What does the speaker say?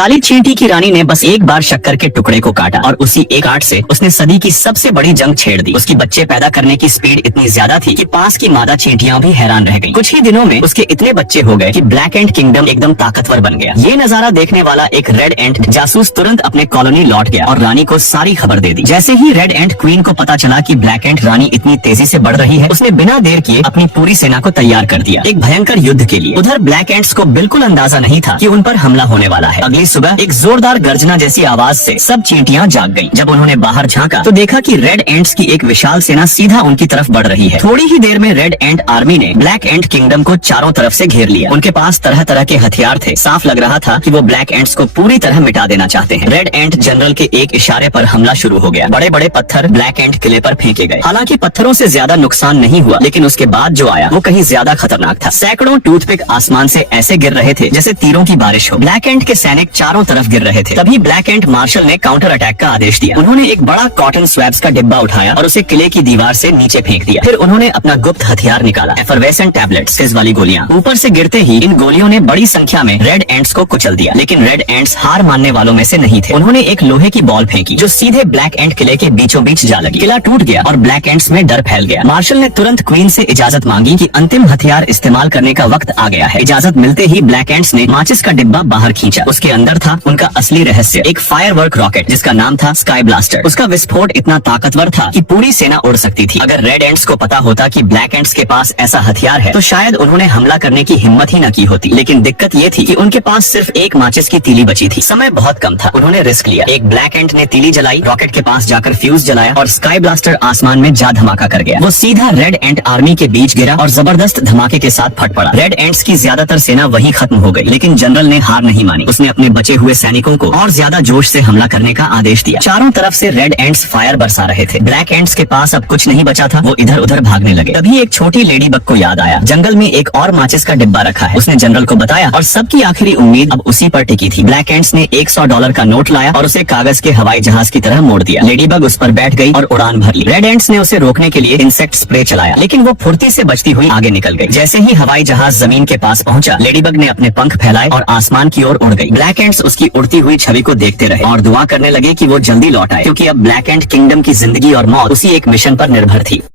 काली चींटी की रानी ने बस एक बार शक्कर के टुकड़े को काटा और उसी एक काट से उसने सदी की सबसे बड़ी जंग छेड़ दी। उसकी बच्चे पैदा करने की स्पीड इतनी ज्यादा थी कि पास की मादा चींटियां भी हैरान रह गईं। कुछ ही दिनों में उसके इतने बच्चे हो गए कि ब्लैक एंट किंगडम एकदम ताकतवर बन गया। ये नजारा देखने वाला एक रेड एंट जासूस तुरंत अपने कॉलोनी लौट गया और रानी को सारी खबर दे दी। जैसे ही रेड एंट क्वीन को पता चला कि ब्लैक एंट रानी इतनी तेजी से बढ़ रही है, उसने बिना देर किए अपनी पूरी सेना को तैयार कर दिया एक भयंकर युद्ध के लिए। उधर ब्लैक एंट्स को बिल्कुल अंदाजा नहीं था कि उन पर हमला होने वाला है। अगली सुबह एक जोरदार गर्जना जैसी आवाज से सब चींटियां जाग गईं। जब उन्होंने बाहर झांका तो देखा कि रेड एंट्स की एक विशाल सेना सीधा उनकी तरफ बढ़ रही है। थोड़ी ही देर में रेड एंट आर्मी ने ब्लैक एंट किंगडम को चारों तरफ से घेर लिया। उनके पास तरह तरह के हथियार थे। साफ लग रहा था कि वो ब्लैक एंट्स को पूरी तरह मिटा देना चाहते हैं। रेड एंट जनरल के एक इशारे पर हमला शुरू हो गया। बड़े बड़े पत्थर ब्लैक एंट किले पर फेंके गए। हालांकि पत्थरों से ज्यादा नुकसान नहीं हुआ, लेकिन उसके बाद जो आया वो कहीं ज्यादा खतरनाक था। सैकड़ों टूथपिक आसमान से ऐसे गिर रहे थे जैसे तीरों की बारिश हो। ब्लैक एंट के सैनिक चारों तरफ गिर रहे थे। तभी ब्लैक एंट मार्शल ने काउंटर अटैक का आदेश दिया। उन्होंने एक बड़ा कॉटन स्वैब्स का डिब्बा उठाया और उसे किले की दीवार से नीचे फेंक दिया। फिर उन्होंने अपना गुप्त हथियार निकाला, एफरवेसेंट टैबलेट्स, तेज वाली गोलियां। ऊपर से गिरते ही इन गोलियों ने बड़ी संख्या में रेड एंट्स को कुचल दिया। लेकिन रेड एंट्स हार मानने वालों में से नहीं थे। उन्होंने एक लोहे की बॉल फेंकी जो सीधे ब्लैक एंट किले के बीचों बीच जा लगी। किला टूट गया और ब्लैक एंट्स में डर फैल गया। मार्शल ने तुरंत क्वीन से इजाजत मांगी कि अंतिम हथियार इस्तेमाल करने का वक्त आ गया है। इजाजत मिलते ही ब्लैक एंट्स ने माचिस का डिब्बा बाहर खींचा। उसके अंदर था उनका असली रहस्य, एक फायरवर्क रॉकेट जिसका नाम था स्काई ब्लास्टर। उसका विस्फोट इतना ताकतवर था कि पूरी सेना उड़ सकती थी। अगर रेड एंट्स को पता होता कि ब्लैक एंट्स के पास ऐसा हथियार है तो शायद उन्होंने हमला करने की हिम्मत ही न की होती। लेकिन दिक्कत ये थी कि उनके पास सिर्फ एक माचिस की तीली बची थी। समय बहुत कम था। उन्होंने रिस्क लिया। एक ब्लैक एंट ने तीली जलाई, रॉकेट के पास जाकर फ्यूज जलाया और स्काई ब्लास्टर आसमान में जा धमाका कर गया। वो सीधा रेड एंट आर्मी के बीच गिरा और जबरदस्त धमाके के साथ फट पड़ा। रेड एंट्स की ज्यादातर सेना वहीं खत्म हो गई। लेकिन जनरल ने हार नहीं मानी। उसने अपने बचे हुए सैनिकों को और ज्यादा जोश से हमला करने का आदेश दिया। चारों तरफ से रेड एंट्स फायर बरसा रहे थे। ब्लैक एंट्स के पास अब कुछ नहीं बचा था। वो इधर उधर भागने लगे। तभी एक छोटी लेडी बग को याद आया, जंगल में एक और माचिस का डिब्बा रखा है। उसने जनरल को बताया और सबकी आखिरी उम्मीद अब उसी पर टिकी थी। ब्लैक एंट्स ने $100 का नोट लाया और उसे कागज के हवाई जहाज की तरह मोड़ दिया। लेडी बग उस पर बैठ गई और उड़ान भर ली। रेड एंट्स ने उसे रोकने के लिए इंसेक्ट स्प्रे चलाया, लेकिन वो फुर्ती से बचती हुई आगे निकल गई। जैसे ही हवाई जहाज जमीन के पास पहुंचा, लेडी बग ने अपने पंख फैलाए और आसमान की ओर उड़ गई। ब्लैक एंट्स उसकी उड़ती हुई छवि को देखते रहे और दुआ करने लगे कि वो जल्दी लौट आए, क्योंकि अब ब्लैक एंट किंगडम की जिंदगी और मौत उसी एक मिशन पर निर्भर थी।